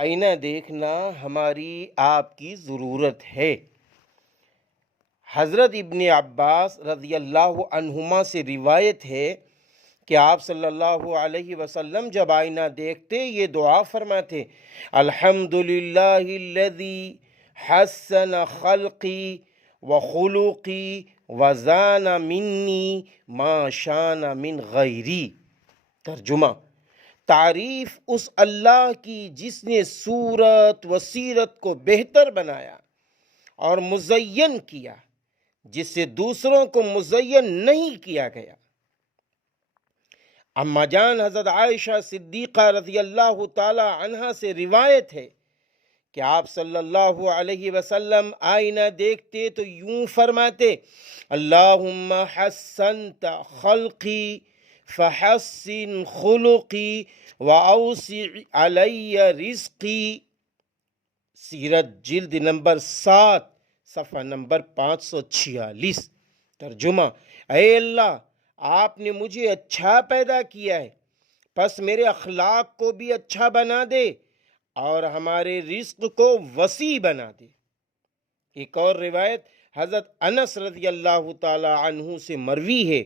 آئینہ دیکھنا ہماری آپ کی ضرورت ہے۔ حضرت ابن عباس رضی اللہ عنہما سے روایت ہے کہ آپ صلی اللہ علیہ وسلم جب آئینہ دیکھتے یہ دعا فرماتے: الحمدللہ الذی حسن خلقی وخلقی وزان منی ما شان من غیری۔ ترجمہ: تعریف اس اللہ کی جس نے صورت و سیرت کو بہتر بنایا اور مزین کیا جس سے دوسروں کو مزین نہیں کیا گیا۔ اما جان حضرت عائشہ صدیقہ رضی اللہ تعالی عنہا سے روایت ہے کہ آپ صلی اللہ علیہ وسلم آئینہ دیکھتے تو یوں فرماتے: اللہم حسنت خلقی فحسن خلقی واوسع علی رزقی۔ سیرت جلد نمبر 7 صفحہ نمبر 546۔ ترجمہ: اے اللہ، آپ نے مجھے اچھا پیدا کیا ہے، پس میرے اخلاق کو بھی اچھا بنا دے اور ہمارے رزق کو وسیع بنا دے۔ ایک اور روایت حضرت انس رضی اللہ تعالی عنہ سے مروی ہے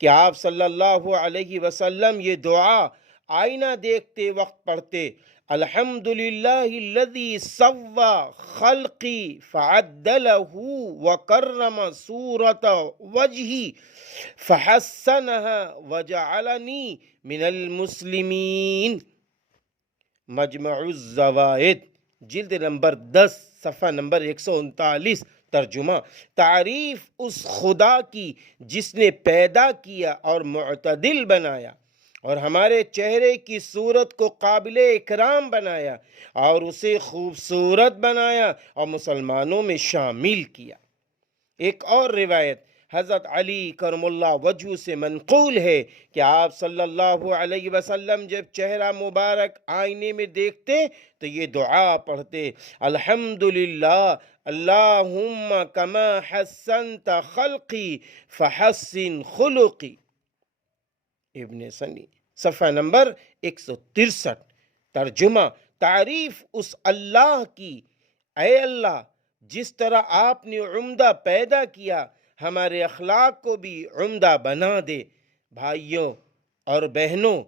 کہ آپ صلی اللہ علیہ وسلم یہ دعا آئینہ دیکھتے وقت پڑھتے: الحمدللہ الذی سوّی خلقی فعدلہ وکرم صورت وجہی فحسنہا وجعلنی من المسلمین۔ مجمع الزوائد جلد نمبر 10 صفحہ نمبر 139۔ ترجمہ: تعریف اس خدا کی جس نے پیدا کیا اور معتدل بنایا اور ہمارے چہرے کی صورت کو قابل اکرام بنایا اور اسے خوبصورت بنایا اور مسلمانوں میں شامل کیا۔ ایک اور روایت حضرت علی کرم اللہ وجہہ سے منقول ہے کہ آپ صلی اللہ علیہ وسلم جب چہرہ مبارک آئینے میں دیکھتے تو یہ دعا پڑھتے: الحمدللہ اللہم کما حسنت خلقی فحسن خلقی۔ ابن سنی صفحہ نمبر 163۔ ترجمہ: تعریف اس اللہ کی، اے اللہ جس طرح آپ نے عمدہ پیدا کیا ہمارے اخلاق کو بھی عمدہ بنا دے۔ بھائیوں اور بہنوں،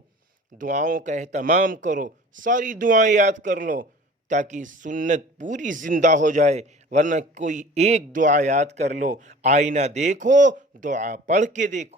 دعاؤں کا اہتمام کرو، ساری دعائیں یاد کر لو تاکہ سنت پوری زندہ ہو جائے، ورنہ کوئی ایک دعا یاد کر لو، آئینہ دیکھو، دعا پڑھ کے دیکھو۔